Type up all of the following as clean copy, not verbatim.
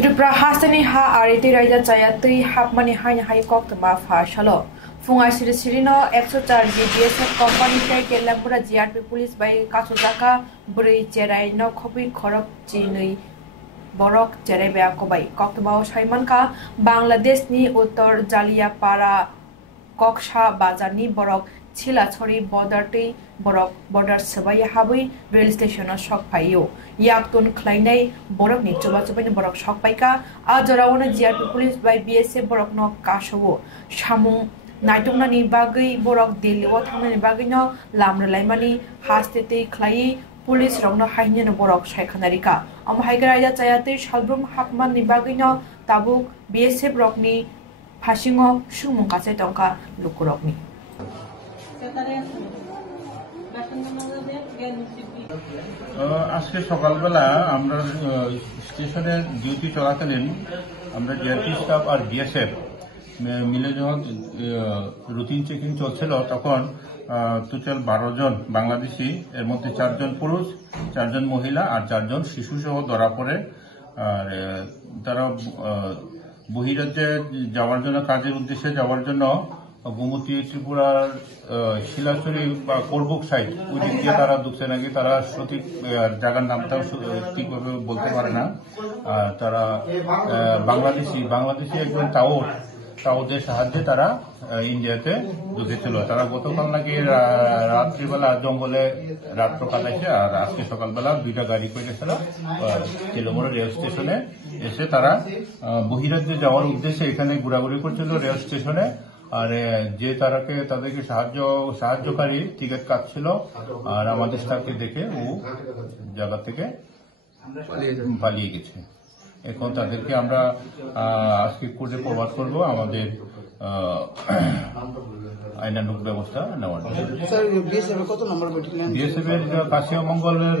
Tripura hasani ha ariti raja chayatui hapmani haina hai koktama fashalo. Fungai sirino 104 BSF company kai kelapura GRP police by Kasutaka Buri Cherai no khopi khorok chinui borok cherai bea kobai koktama saimanka Bangladesh ni uttor Jaliapara Koksha bazar ni borok Chilachori border borok border sabai habui rail station shok phaio yaktun khlainai borok ni chuba chubai borok shok paika a jorawana GRP police by BSF borok no kashobo samung naitungna ni bagai borok Delhi o thangna ni bagai no lamra laimani hastete khlai police rongno haine no borok saikhanarika am haigaraja chayate salbrum hakman ni bagai no tabuk BSF rokni phasingo sumung kache tongka lukurokni আজকে সকালবেলা আমরা স্টেশনে duty চলাকালীন আমরা GRP staff আর BSF মিলে যখন routine checking চলছিল তখন টোটাল 12 জন বাংলাদেশি এর মধ্যে 4 জন পুরুষ 4 জন মহিলা আর 4 জন শিশু সহ ধরা পড়ে আর তারা বহিরাজ্যে যাওয়ার জন্য কাজের উদ্দেশ্যে যাওয়ার জন্য গোমতী ত্রিপুরার শিলাচুরি বা কোরবুক সাইড ওই দিক দিয়ে তারা ঢুকছে নাকি তারা সঠিক জায়গার নামটাও ঠিকভাবে বলতে পারে না তারা বাংলাদেশি একজন তাওদের সাহায্যে তারা ইন্ডিয়াতে ঢুকেছিল তারা গতকাল নাকি রাত্রিবেলা জঙ্গলে রাত্র কাটাইছে আর আজকে সকালবেলা 2টা গাড়ি করে গেছিল তেলমোড়া রেল স্টেশনে এসে তারা বহিরাজ্যে যাওয়ার উদ্দেশ্যে এখানে ঘোরাঘুরি করছিল রেল স্টেশনে আর যে তাদেরকে সাহায্যকারী টিকিট কাটছিল আর আমাদের স্টাফকে দেখে ও জায়গা থেকে পালিয়ে গেছে এখন তাদেরকে আমরা আজকে কোর্টে প্রবাদ করব আমাদের আইনানুগ ব্যবস্থা নেওয়ার জন্য বিএসএফ এর কাশিয়ামঙ্গলের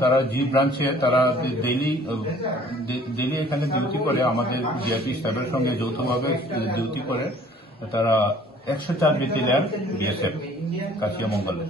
তারা জি ব্রাঞ্চে তারা ডেইলি এখানে ডিউটি করে আমাদের জিআরপি স্টাফের সঙ্গে যৌথভাবে ডিউটি করে তারা 104 ব্যাটালিয়ন বিএসএফ কাশিয়ামঙ্গলের